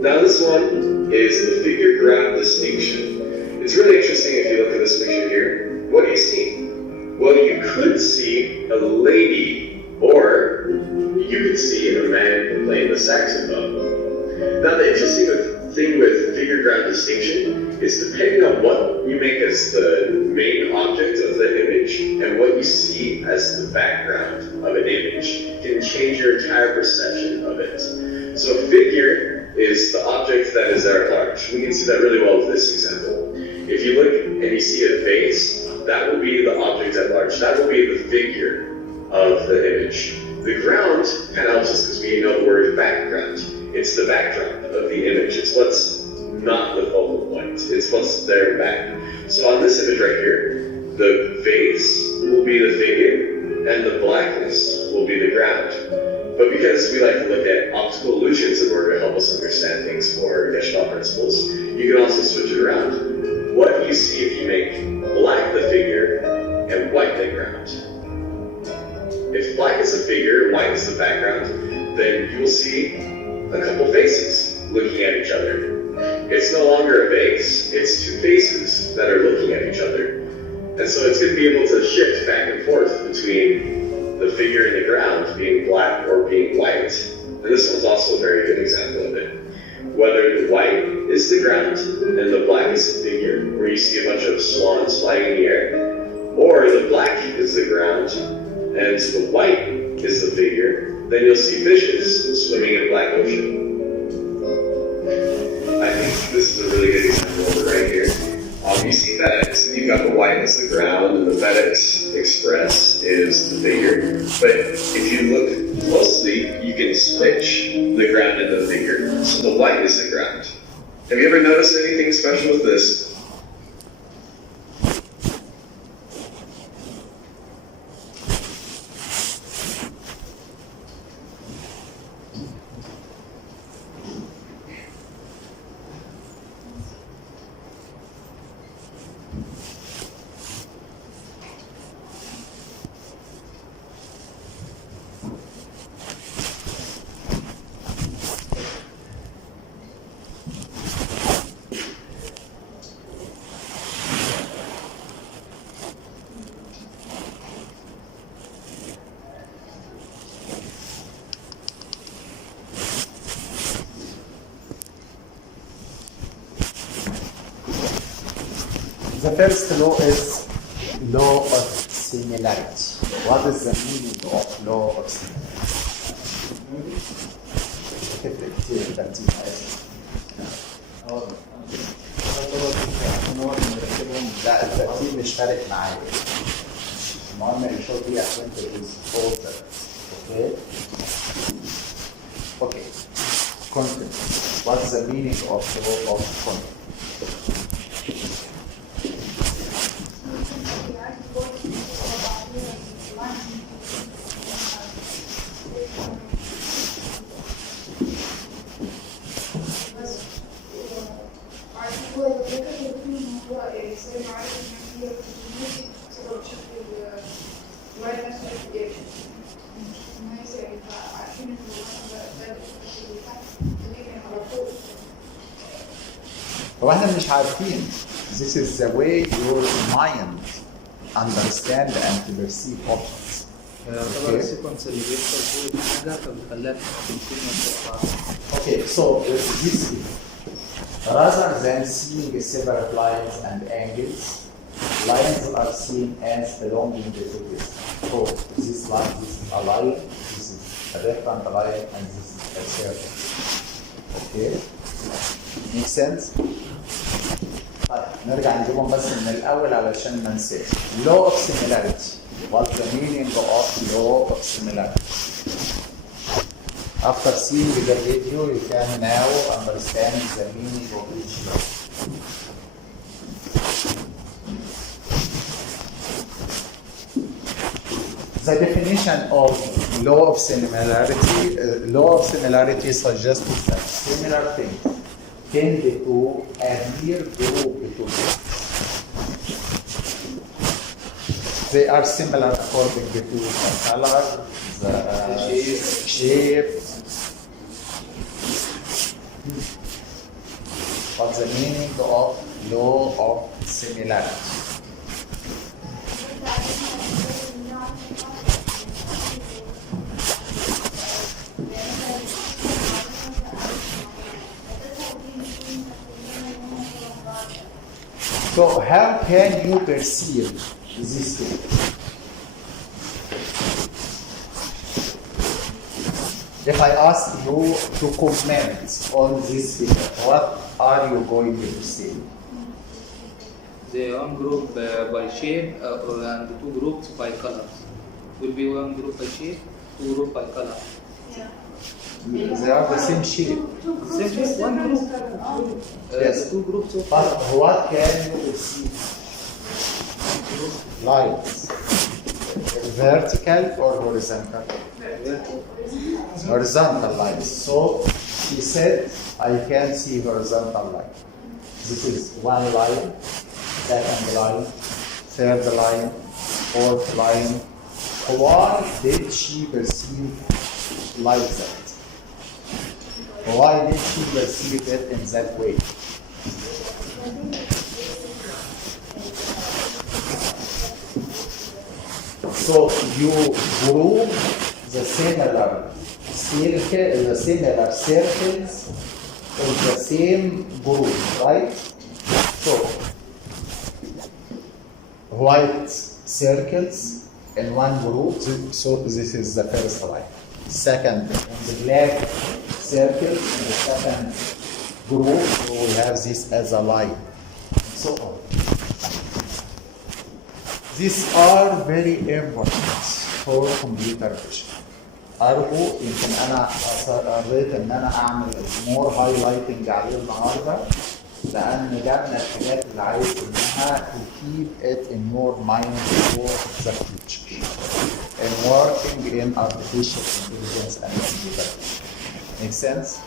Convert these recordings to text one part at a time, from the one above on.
Now this one is the figure-ground distinction. It's really interesting if you look at this picture here. What do you see? Well, you could see a lady, or you could see a man playing the saxophone. Now the interesting thing with figure-ground distinction is depending on what you make as the main object of the image and what you see as the background of an image can change your entire perception of it. So figure is the object that is there at large. We can see that really well with this example. If you look and you see a vase, that will be the object at large. That will be the figure of the image. The ground kind of helps us because we know the word background. It's the backdrop of the image. It's what's not the focal point. It's what's there back. So on this image right here, the vase will be the figure and the blackness will be the ground. But because we like to look at optical illusions in order to help us understand things for Gestalt principles, you can also switch it around. What do you see if you make black the figure and white the ground? If black is the figure and white is the background, then you will see a couple faces looking at each other. It's no longer a vase, it's two faces that are looking at each other. And so it's going to be able to shift back and forth between the figure and the ground being black or being white. And this one's also a very good example of it. Whether the white is the ground and the black is the figure, where you see a bunch of swans flying in the air, or the black is the ground and the white is the figure, then you'll see fishes swimming in a black ocean. I think this is a really good example of it right here. You see FedEx, you've got the white as the ground and the FedEx Express is the figure. But if you look closely, you can switch the ground and the figure. So the white is the ground. Have you ever noticed anything special with this? The first law is law of similarity. What is the meaning of law of similarity? تفرق كتير الترتيب لا الترتيب مش فارق معايا. المهم الشوط دي عشان تقول okay? Okay. Content. What is the meaning of the law of content? هو احنا مش عارفين. This is the way your mind understand and to perceive objects. يعتبر السيكونس اللي بيحصل فيه حاجه فبيخليها Okay, so this rather than seeing separate lines and angles, lines are seen as belonging to this. So this line, this is a line, this is a different line, and this is a circle. Okay? Make sense? طيب نرجع نجيبهم بس من الأول علشان ما ننساش. Law of similarity. What's the meaning of law of similarity? After seeing the video, you can now understand the meaning of each law. The definition of law of similarity suggests that similar things tend to adhere group together. They are similar according to the color, the shape, What's the meaning of law of similarity? So how can you perceive this thing? If I ask you to comment on this figure, what are you going to say? The one group by shape and two groups by colors. Will be one group by shape, two group by color. They are the same shape. Same shape, one group. Yes. The two groups of But what can you perceive? Lines. Vertical or horizontal? Horizontal lines. So she said, I can see horizontal line. This is one line, second line, third line, fourth line. Why did she perceive like that? Why did she perceive it in that way? So you group the similar circles in the same group, right? So white circles in one group, so this is the first line. Second, the black circles in the second group, so we have this as a line. So on. These are very important for computer vision. أرجو يمكن أنا قررت إن أنا أعمل more highlighting عليه النهارده لأن ده من الحاجات اللي عايز إنها to keep it in your mind for the future and working in artificial intelligence and computer vision. Make sense?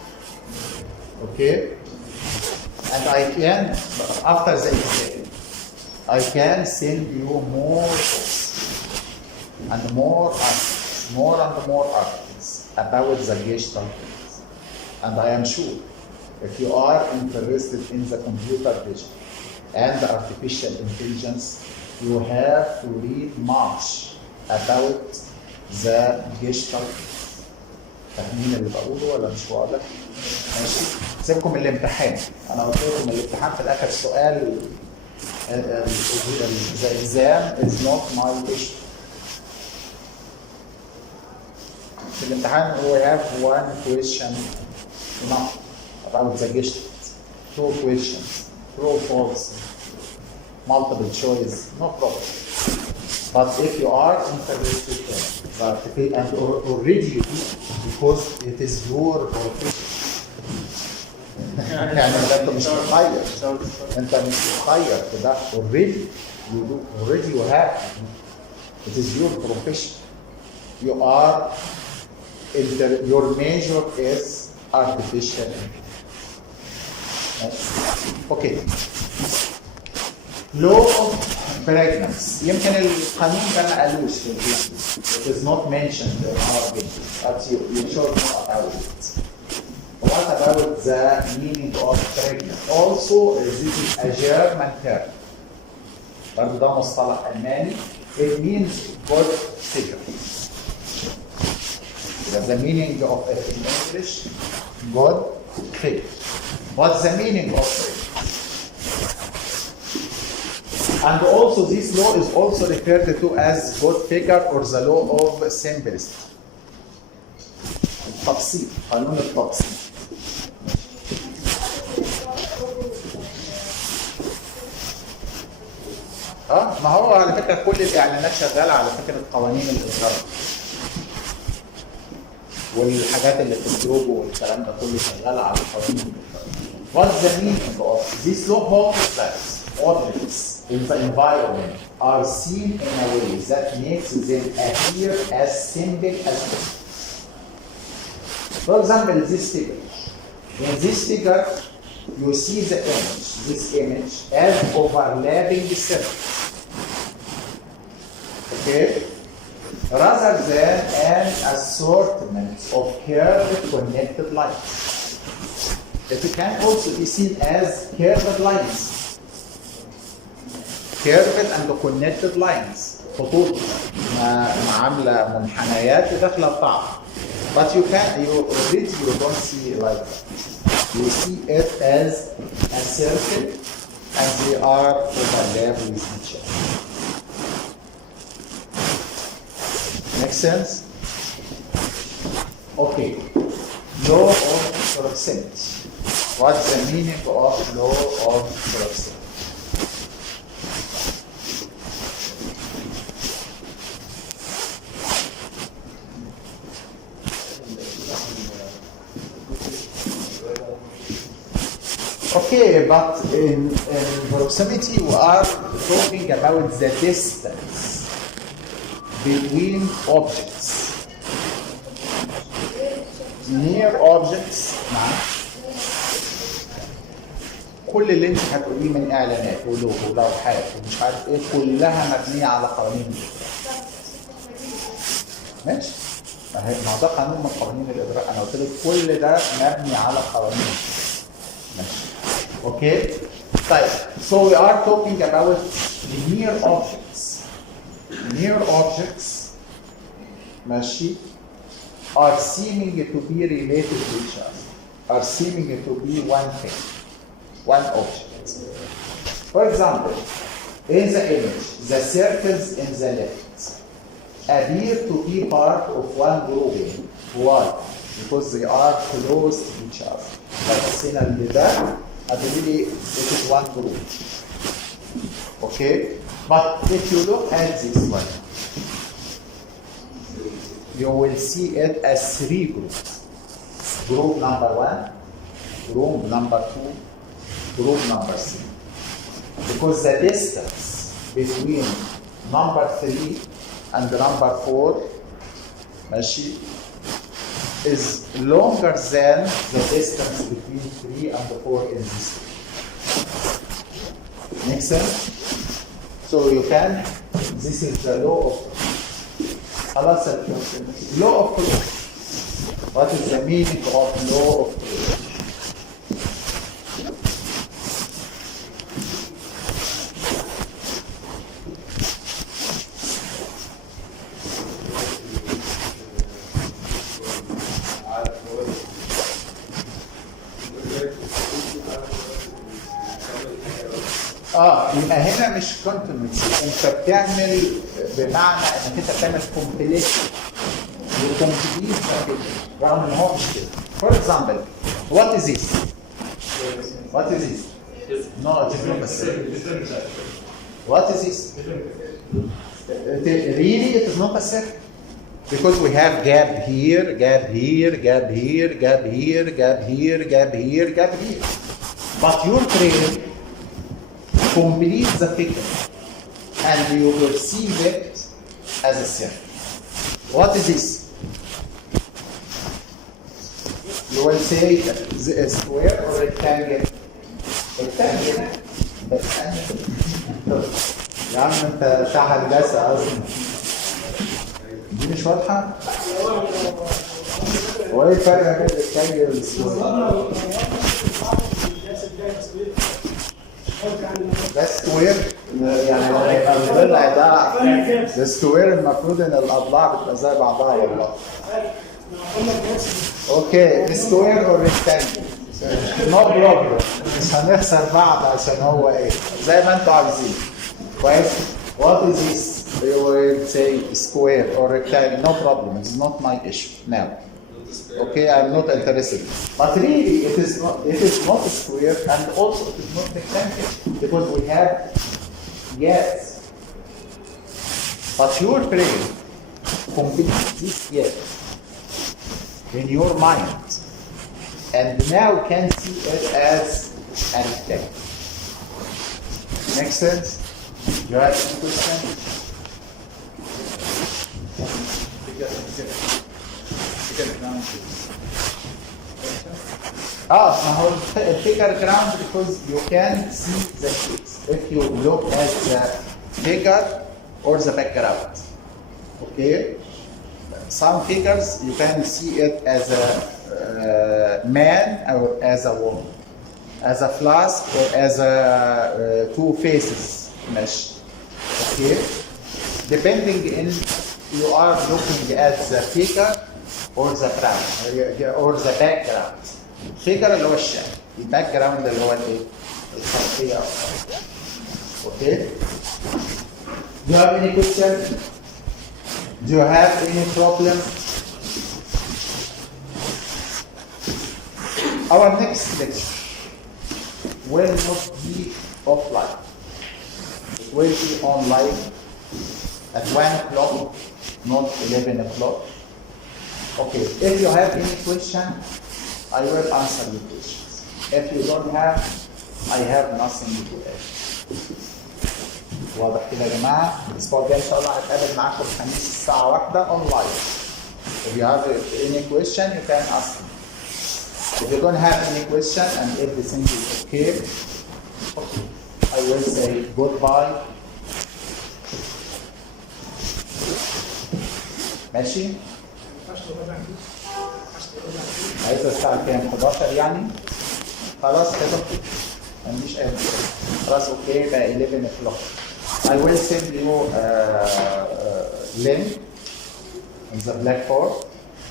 Okay? And I can, after the exam, I can send you more books and more articles about the Gestalt theories. And I am sure if you are interested in the computer vision and the artificial intelligence, you have to read much about the Gestalt. فاهمين اللي بقوله ولا مش واضح؟ ماشي؟ سيبكم من الامتحان، أنا قلت لكم الامتحان في الآخر سؤال the exam is not my issue. في الامتحان we have one question enough about the Gestalt. Two questions, true, false, multiple choice, no problem. But if you are interested in and already you do, because it is your profession. يعني انت مش مخير انت مش مخير في ده already you do already you have it is your profession you are your major is artificial intelligence. Okay. Law of pregnancy. يمكن القانون ده ما قالوش في الفيديو. It is not mentioned in our video, but you should know about it. What about the meaning of pregnant? Also, this is a German term. برضه ده مصطلح ألماني. It means good figure. The meaning of it in English, good figure. What's the meaning of figure? And also this law is also referred to as good figure or the law of simplicity. التبسيط، قانون التبسيط. ما هو على فكرة كل الإعلانات شغالة على فكرة قوانين الإظهار. والحاجات اللي في الجروب والكلام ده كله شغال على قوانين الإظهار. What's the meaning of this law? Holds that objects in the environment are seen in a way that makes them appear as simple as possible. For example, this figure. In this figure, you see the image, this image, as overlapping the circles. Okay? Rather than an assortment of curved connected lines. it can also be seen as curved lines. Curved and connected lines. خطوط عاملة منحنيات داخلة ببعض. But you don't see it like that. You see it as a circle and they are overlap with each other. Make sense? Okay. Law of proximity. What's the meaning of law of proximity? Okay, but in proximity we are talking about the distance between objects. Near objects كل اللي انت هتقوليه من اعلانات ولوجو ولوحات ومش عارف ايه كلها مبنيه على قوانين الادراك. ماشي؟ ما ده قانون من قوانين الادراك، انا قلت لك كل ده مبني على قوانين. ماشي. Okay? طيب, so we are talking about near objects. Near objects ماشي are seeming to be related to each other, are seeming to be one thing, one object. For example, in the image, the circles in the left appear to be part of one grouping. Why? Because they are close to each other. Like السنة اللي ده really it is one group. Okay? But if you look at this one, you will see it as three groups. Group number 1, group number 2, group number 3. Because the distance between number 3 and number 4 ماشي, is longer than the distance between 3 and 4 in this. Make sense? So you can, this is the law of خلاص law of flow. What is the meaning of law of flow? يبقى هنا مش continuity، انت بتعمل بمعنى انك انت بتعمل compilation. You complete رغم ان هو مش كده. For example, what is this? What is this? No, it is not a circle. What is this? Really, it is not a circle. Because we have gap here, gap here, gap here, gap here, gap here, gap here, gap here. But your brain complete the figure and you will see it as a circle. What is this? You will say a square or rectangle? Rectangle. يا عم انت شاحن هندسه اصلا. دي مش واضحه؟ هو ايه الفرق بين الريكتانجل والسكوير؟ ده سكوير يعني لو هيبقى الضلع ده سكوير المفروض ان الاضلاع بتبقى زي بعضها والله. اوكي سكوير اور ريكتانجل نو بروبلم، مش هنخسر بعض عشان هو ايه زي ما انتوا عايزين. كويس؟ What is this? You will say square or rectangle, no problem. It's not my issue now. Okay, I'm not interested. But really, it is not a square and also it is not rectangle because we have gaps. But your brain completes this gap in your mind and now can see it as a rectangle. Make sense? You have any question? ما هو الفيجر جراوند because you can see the shapes if you look at the figure or the background. Okay, some figures you can see it as a man or as a woman, as a flask or as a two faces mesh. Okay, depending in you are looking at the figure or the ground or the background. figure اللي هو الشكل، الباك جراوند اللي هو الايه؟ الخلفيه او okay. Do you have any question? Do you have any problem? Our next lecture will not be offline. It will be online at 1 o'clock, not 11 o'clock. Okay, if you have any question, I will answer your questions. If you don't have, I have nothing to add. واضح كده يا جماعه؟ الاسبوع الجاي ان شاء الله هتقابل معاكم الخميس الساعه 1 اونلاين. If you have any question, you can ask me. If you don't have any question and everything is okay, I will say goodbye. ماشي؟ عايز الساعة كام؟ 11 يعني؟ خلاص كده ما عنديش أي مشكلة. خلاص أوكي بقى 11 o'clock. I will send you link in the blackboard,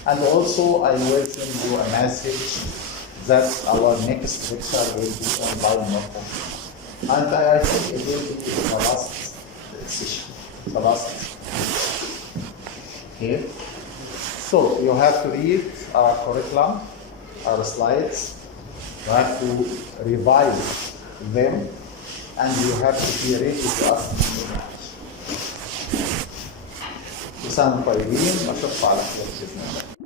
and also I will send you a message that our next lecture will be online, not offline. And I think it will be the last session, the last. Okay. So you have to read our curriculum, our slides. You have to revise them, and you have to be ready to ask them. كل سنة وانتم طيبين، واشوفكم على خير بإذن الله.